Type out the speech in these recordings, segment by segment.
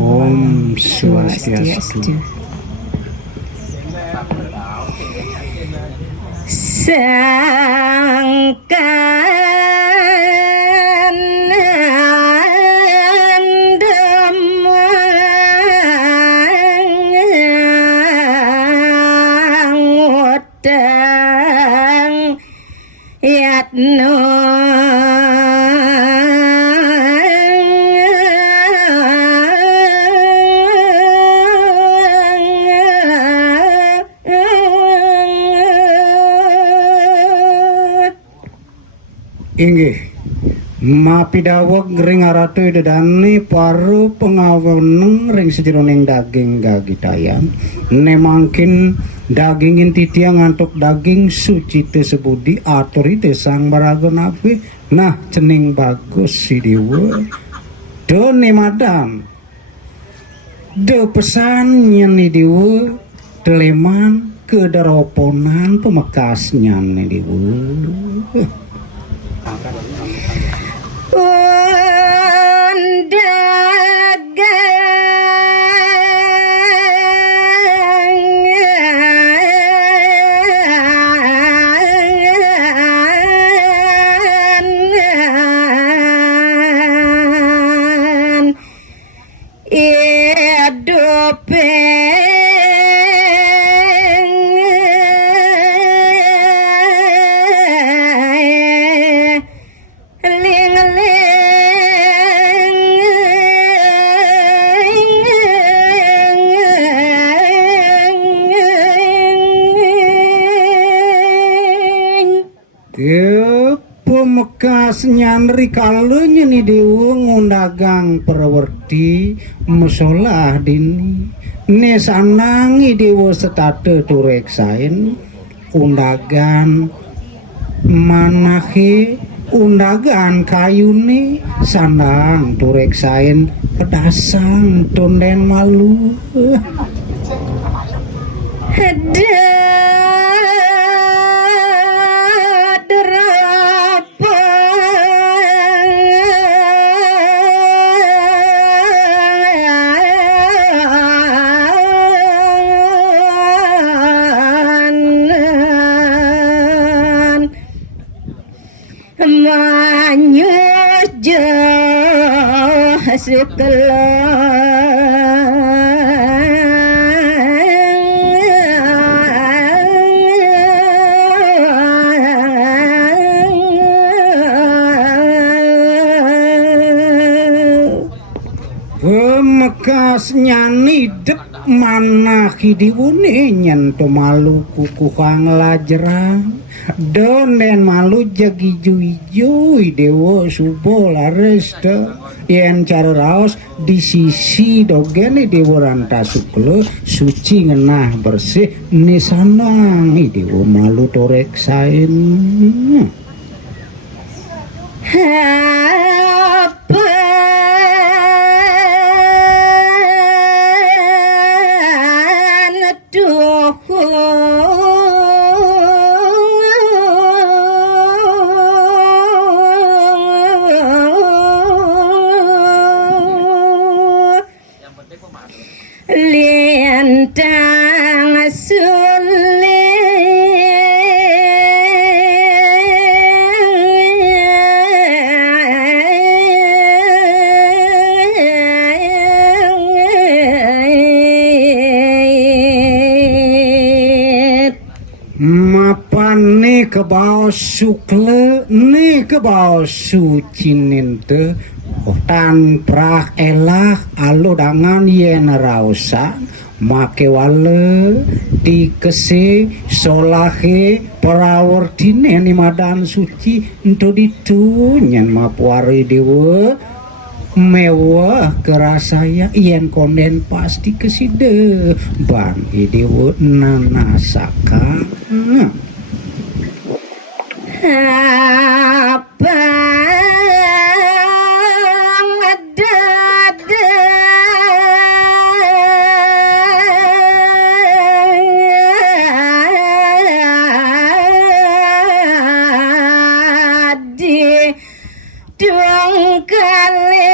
Om Swastiastu. Yatno inggih mapidawok ring aratu dedani paru pengaweneng ring sejeroning daging gagitayam nemangkin dagingin titiang ngantuk daging suci tesebudi aturi tesang barago nabi nah cening bagus si dewa do nemadam do pesan nyeni dewa teleman kederoponan pemekasnya nih dewa pemekas nyandri kalunya nih dewa ngundagang perwerti musolah dini nesanangi dewa setate tureksain undagan manahe undagan kayune sandang tureksain pedasang tonden malu bemekas nyani dep mana hidiwune nyentuh malu kuku kang lajerang donen malu jagi jui dewa subo lares de yen cara raos di sisi dogene dewa ranta suklo suci ngenah bersih nisanang dewa malu torek sain Lintang mapan nih ke bawah sukle nih ke bawah suci ninte tan prah elah alo dangan yen rausa make wale dikese solahe perawartine ni madan suci ento ditu nyen mapuari dewa mewah kerasaya yen konden pasti keside ban dewa nanasaka apa Dong kali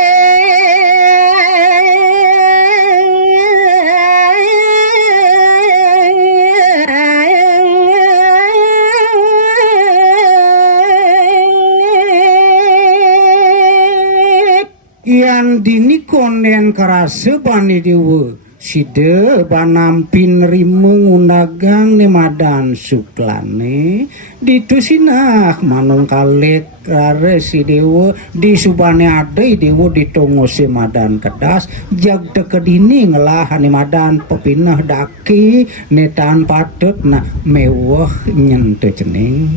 yang dini konen kerasa bani dewa side banampin rimeng undagang nemadan suklane ditusinah manung kalek rare si dewa di subane adai dewa ditongo si madan kedas jag deket ini ngelah madan pepinah daki netan patut na mewah nyentuh cening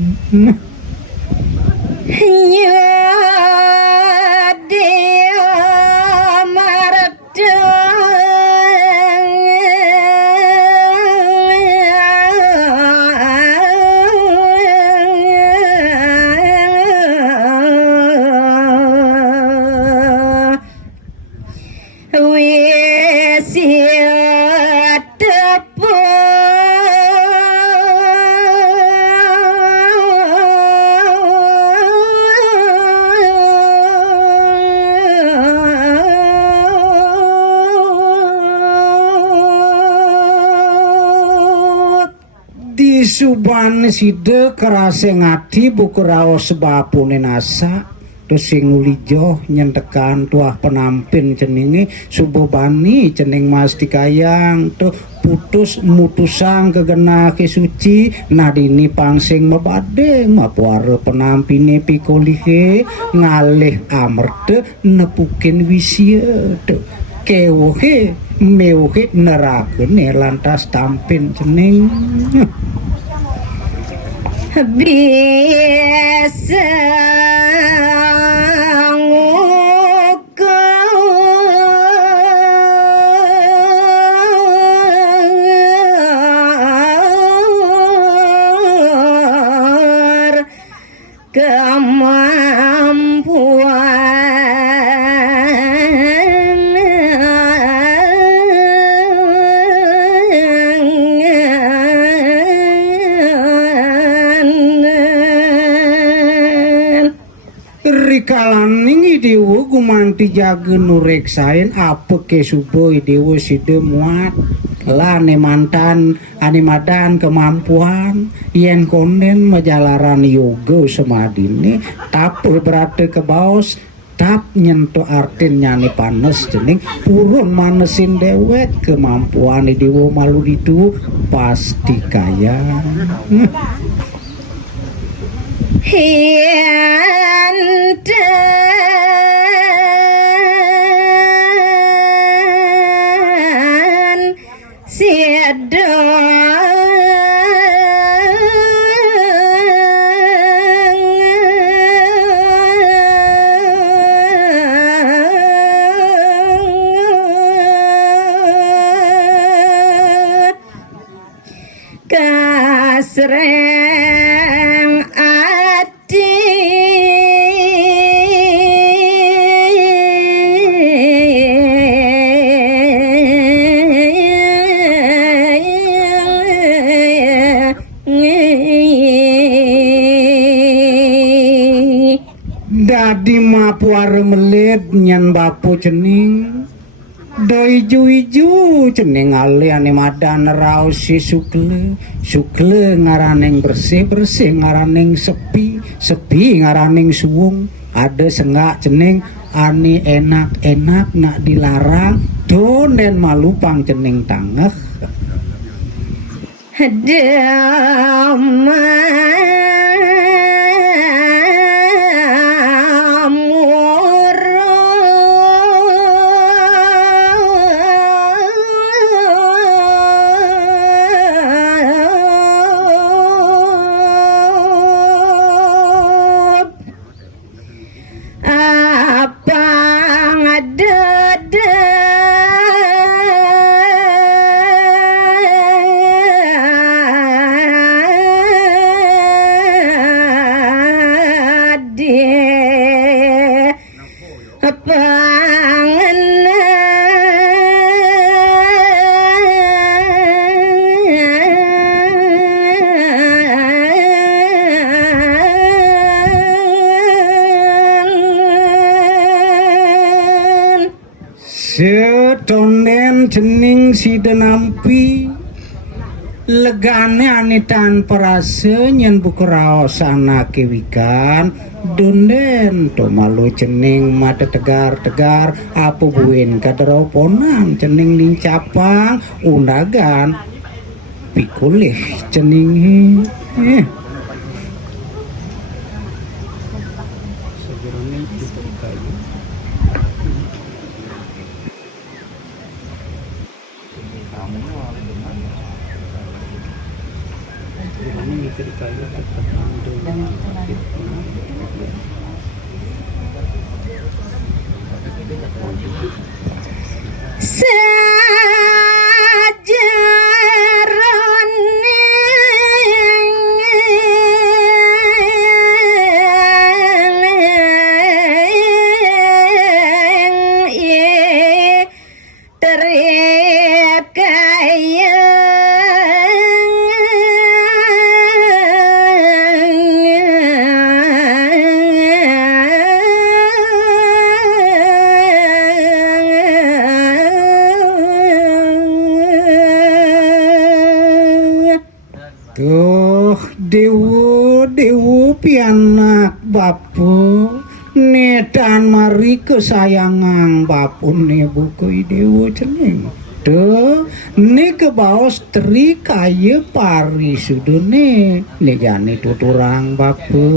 Suban side kerase ngati buku raos sebapune nasa terus sing ulijo nyentekan tuah penampin ceningi subobani cening mas dikayang tuh putus mutusang kegena ke suci nadini pangsing mabade mapuare penampine pikolihe ngalih amerte nepukin wisya tuh kewohe mewhe nerakene lantas tampin cening bisa ngukur Rikalaning idewo gumanti jaga nureksain apa ke subo idewo side muat lah mantan animadan kemampuan yen konden majalaran yoga semadine tapur berarti ke baos tap nyentuh artin nyani panes jening purun manesin dewet kemampuan idewo malu itu pasti kaya hiantan sedang kasreng ati dadi mapuare melit nyan bapu cening do ijo-ijo cening ale ane madan raos si sukle ngaraneng bersih ngaraneng sepi ngaraneng suwung ada sengak cening ani enak nak dilarang donen malupang cening tangeh Setonden cening sida nampi legane anitan perase nyen bukeraos anake wikan donden to malu cening mata tegar-tegar apa buin kaderoponan cening ning capang undagan pikulih cening tuh dewu pianak bapu netan mari kesayangan bapun ne buku dewu cening tuh ne ke baos teri kaya pari sudune ne jani tuturang bapu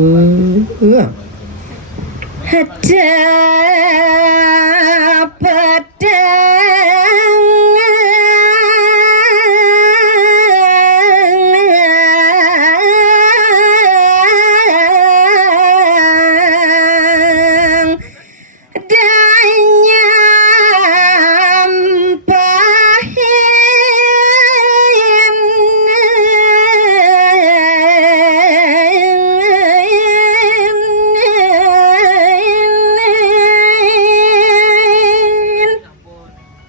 ada pedang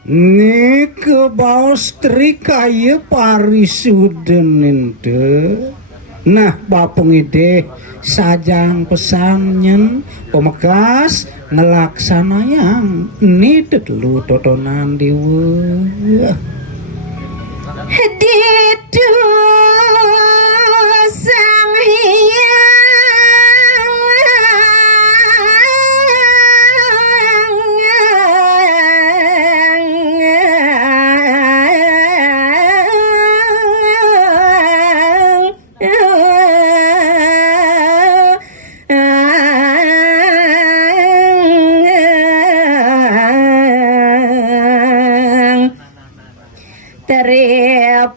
ni ke baos teri kaya pari sudune nah bapung ide sajang pesannya pemekas ngelaksana yang ni tetelu totonan dewa Didu sang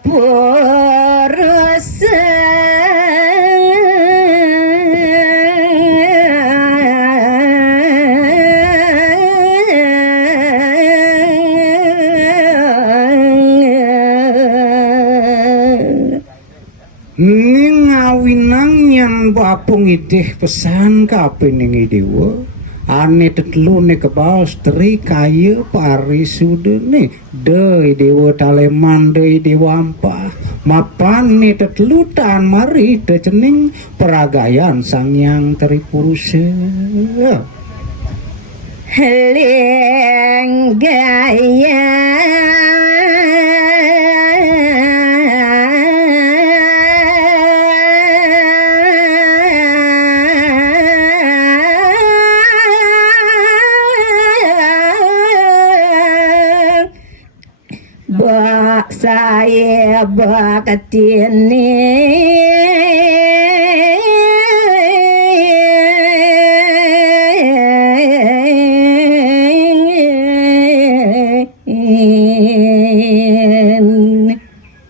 terpurus ngawinang yang bapung ideh pesan kapening dewa ane tetelu ne kebaos teri kaya pari sudene de dewa taleman de dewa ampah mapan ne tetelu tan mari te cening peragayan sang yang teri puruse lenggaya saya bakat ini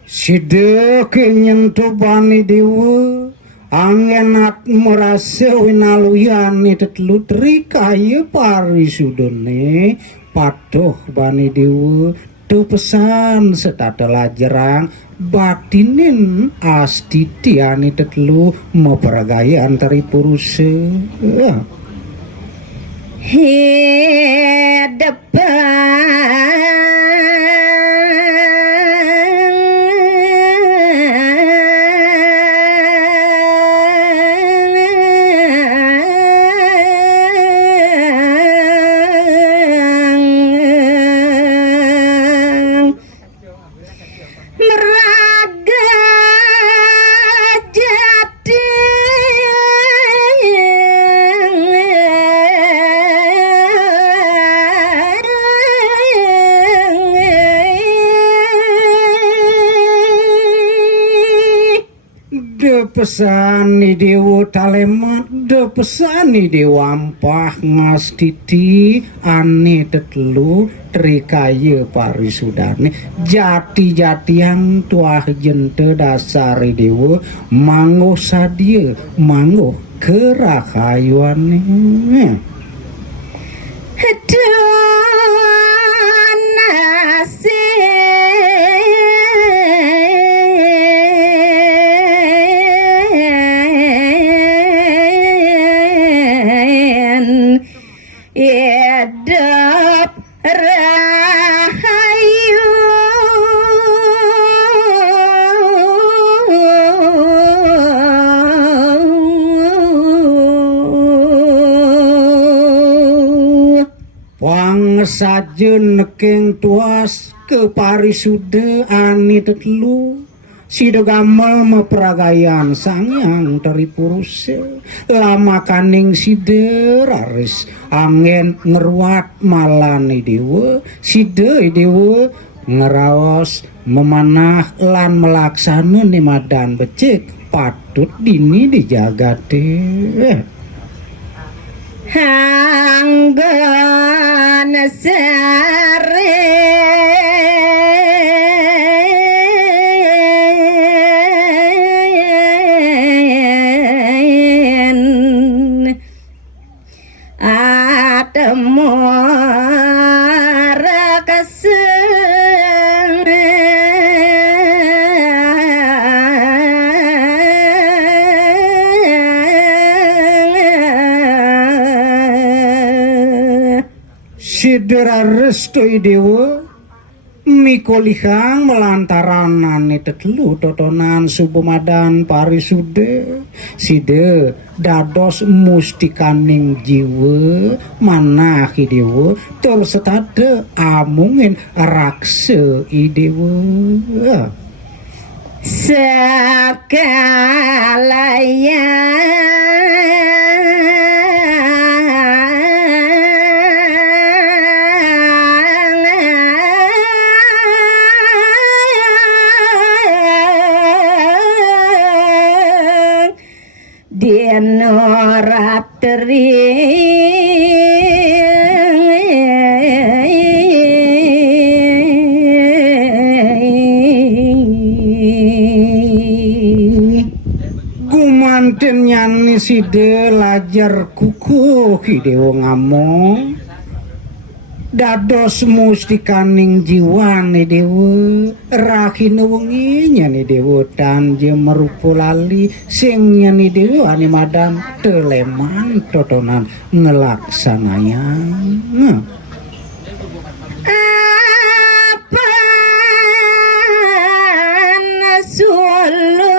sida kenyentuh bani dewa angenak merasa winaluyane tetelu teri kaya pari sudene patuh bani dewa tu pesan setatela jerang batinin astitiani tetelu meperagayan teri puruse pesan ni dewa talemat de pesan ni dewa ampah ngas titi ane tetelu trikaya parisudane jati-jatian tuah jente dasar dewa mangoh sadia mangoh kerakayuane Edap rahayu Wang sajen nekeng tuas ke parisude ani tetelu Sida gamal meperagayan sangyang dari puruse lama kaning sida raris angin ngeruat malani dewa sida dewa ngeraos memanah lan melaksana nimadan becek patut dini dijaga teh hanggan sare Sidera restoi dewa mikolihang melantaran ane tetelu totonan subumadan parisude side dados mustikaning jiwa manahi dewa tol setade amungin rakse idewa Denoratri gumanten nyani side lajar kuku hidewo ngamong dados mustikaning jiwane dewa rahine wengi nyani dewa tanje merupa lali sing nyani dewa ani madam teleman totonan ngelaksanayang apaan solo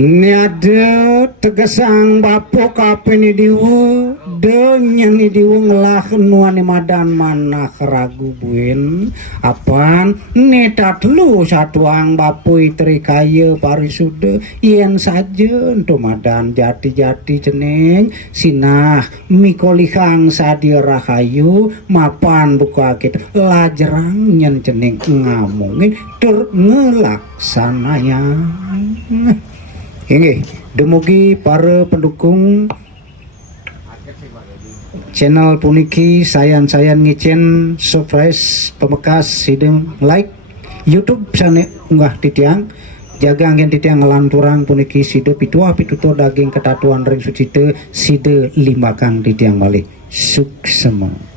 niade tegesang bapo kapeni diwu denyen diwu ngelah nuani madan mana keragu buin apan netat lu satuang bapo itri kaya parisude yen saja untuk madan jati-jati ceneng sinah mikolihang sadia rahayu mapan buka kita lajerang nyen ceneng ngamungin tur ngelaksanayang ini dumugi para pendukung channel puniki sayan ngicen surprise pemekas hidung like YouTube sane unggah titiang jaga angin titiang ngelanturan puniki side pitua pitutur daging ketatuan ring sucite side limbakang titiang balik suksema.